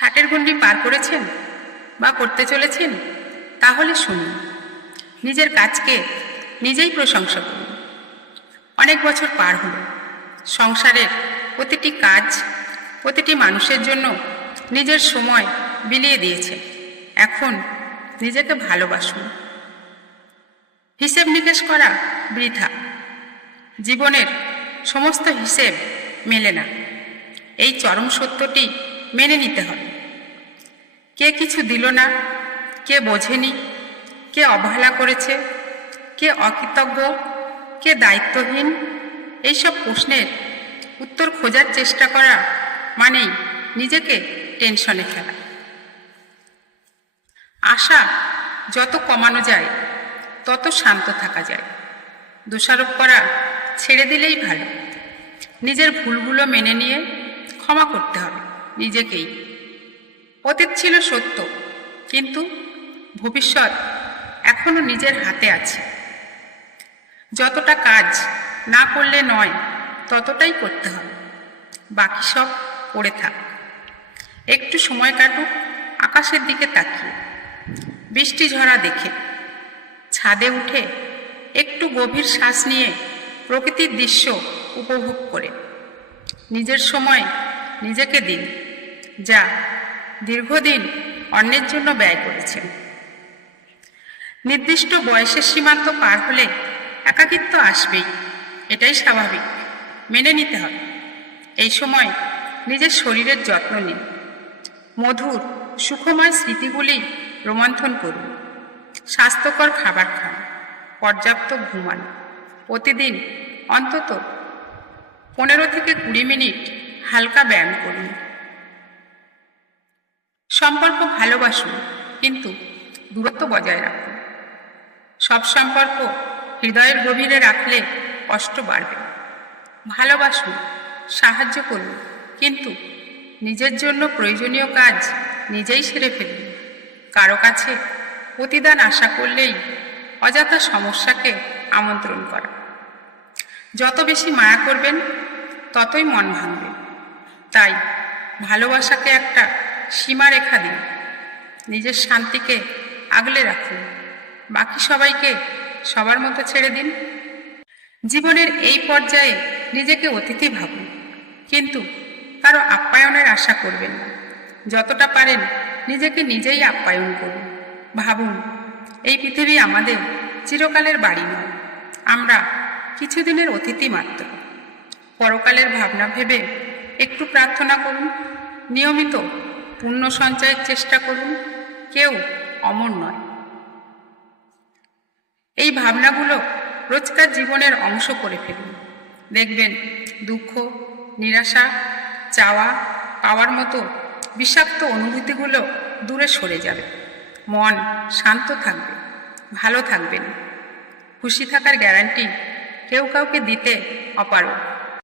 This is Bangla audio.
ষাটের গণ্ডি পার করেছেন বা করতে চলেছেন, তাহলে শুনুন। নিজের কাজকে নিজেই প্রশংসা করুন। অনেক বছর পার হলো। সংসারের প্রতিটি কাজ প্রতিটি মানুষের জন্য নিজের সময় বিলিয়ে দিয়েছে। এখন নিজেকে ভালোবাসুন। হিসেব নিকেশ করা বৃথা। জীবনের সমস্ত হিসেব মেলে না। এই চরম সত্যটি মেনে নিতে হবে। কে কিছু দিল না, কে বোঝেনি, কে অবহেলা করেছে, কে অকৃতজ্ঞ, কে দায়িত্বহীন, এইসব প্রশ্নের উত্তর খোঁজার চেষ্টা করা মানেই নিজেকে টেনশনে ফেলা। আশা যত কমানো যায়, তত শান্ত থাকা যায়। দোষারোপ করা ছেড়ে দিলেই ভালো। নিজের ভুলগুলো মেনে নিয়ে ক্ষমা করতে হবে, নিজেকেই। অতীত ছিল সত্য, কিন্তু ভবিষ্যৎ এখনও নিজের হাতে আছে। যতটা কাজ না করলে নয়, ততটাই করতে হবে। বাকি সব পড়ে থাক। একটু সময় কাটুক, আকাশের দিকে তাকিয়ে। বৃষ্টি ঝরা দেখে। ছাদে উঠে একটু গভীর শ্বাস নিয়ে প্রকৃতির দৃশ্য উপভোগ করে। নিজের সময় নিজেকে দিন। যা দীর্ঘদিন অন্যের জন্য ব্যয় করেছেন। নির্দিষ্ট বয়সের সীমান্ত পার হলে একাকিত্ব আসবেই, এটাই স্বাভাবিক। মেনে নিতে হবে। এই সময় নিজের শরীরের যত্ন নিন। মধুর, সুখময় স্মৃতিগুলি রোমন্থন করুন। স্বাস্থ্যকর খাবার খান। পর্যাপ্ত ঘুমান। প্রতিদিন অন্তত পনেরো থেকে কুড়ি মিনিট হালকা ব্যায়াম করুন। সম্পর্ক ভালোবাসুন, কিন্তু দূরত্ব বজায় রাখুন। সব সম্পর্ক হৃদয়ের গভীরে রাখলে কষ্ট বাড়বে। ভালোবাসুন, সাহায্য করুন, কিন্তু নিজের জন্য প্রয়োজনীয় কাজ নিজেই সেরে ফেলুন। কারও কাছে প্রতিদান আশা করলেই অযথা সমস্যাকে আমন্ত্রণ করা। যত বেশি মায়া করবেন, ততই মন ভাঙবে। তাই ভালোবাসাকে একটা সীমারেখা দিন। নিজের শান্তিকে আগলে রাখুন। বাকি সবাইকে সবার মতো ছেড়ে দিন। জীবনের এই পর্যায়ে নিজেকে অতিথি ভাবুন। কিন্তু কারও আপ্যায়নের আশা করবেন না। যতটা পারেন নিজেকে নিজেই আপ্যায়ন করুন। ভাবুন, এই পৃথিবী আমাদের চিরকালের বাড়ি নয়। আমরা কিছুদিনের অতিথি মাত্র। পরকালের ভাবনা ভেবে একটু প্রার্থনা করুন। নিয়মিত পুণ্য সঞ্চয়ের চেষ্টা করুন। কেউ অমর নয়। এই ভাবনাগুলো রোজকার জীবনের অংশ করে ফেলুন। দেখবেন দুঃখ, নিরাশা, চাওয়া পাওয়ার মতো বিষাক্ত অনুভূতিগুলো দূরে সরে যাবে। মন শান্ত থাকবে, ভালো থাকবেন খুশি থাকার গ্যারান্টি কেউ কাউকে দিতে অপারগ।